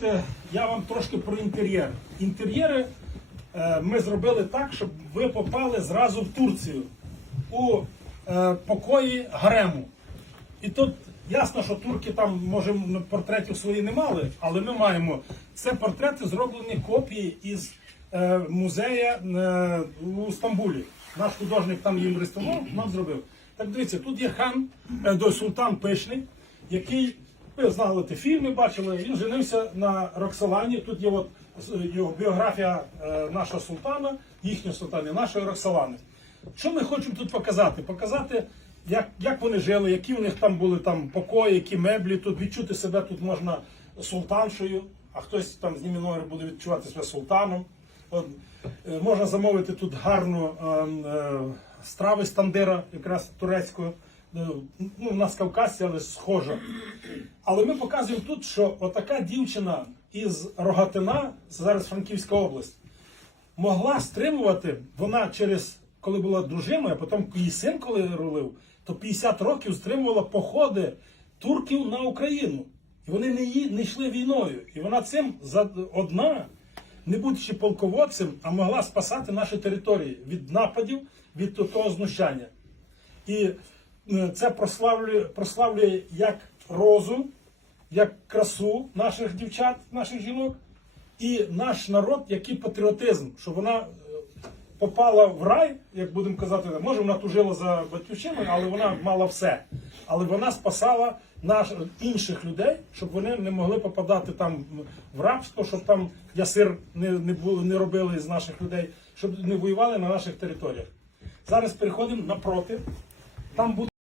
дозволите, я вам трошки про інтер'єр. Інтер'єри е, ми зробили так, щоб ви попали зразу в Турцію у е, покої гарему. І тут ясно, що турки там, може, портретів свої не мали, але ми маємо це портрети, зроблені копії із е, музея у Стамбулі. Наш художник там їм реставрував, нам зробив. Так дивіться, тут є хан, до султан Пишний, який, ви знали ті фільми, бачили, він женився на Роксолані. Тут є от е, його біографія е, нашого султана, їхнього султана, нашої Роксолани. Що ми хочемо тут показати? Показати, як, як вони жили, які у них там були там покої, які меблі. Тут відчути себе тут можна султаншою, а хтось там з Німінори буде відчувати себе султаном. От, е, можна замовити тут гарну е, е, страви з тандира, якраз турецького. Е, Ну, у нас кавказці, але схожа. Але ми показуємо тут, що отака дівчина із Рогатина, це зараз Франківська область, могла стримувати, вона через, коли була дружиною, а потім її син, коли рулив, то 50 років стримувала походи турків на Україну. І вони не, не йшли війною. І вона цим одна, не будучи полководцем, а могла спасати наші території від нападів, від того знущання. І це прославлює, прославлює як розум, як красу наших дівчат, наших жінок, і наш народ, який патріотизм, щоб вона е, попала в рай, як будемо казати, може вона тужила за батьківщину, але вона мала все. Але вона спасала наш, інших людей, щоб вони не могли попадати там в рабство, щоб там ясир не, не, було, не робили з наших людей, щоб не воювали на наших територіях. Зараз переходимо напроти. Там буде